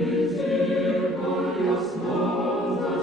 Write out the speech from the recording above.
і зіркою ясно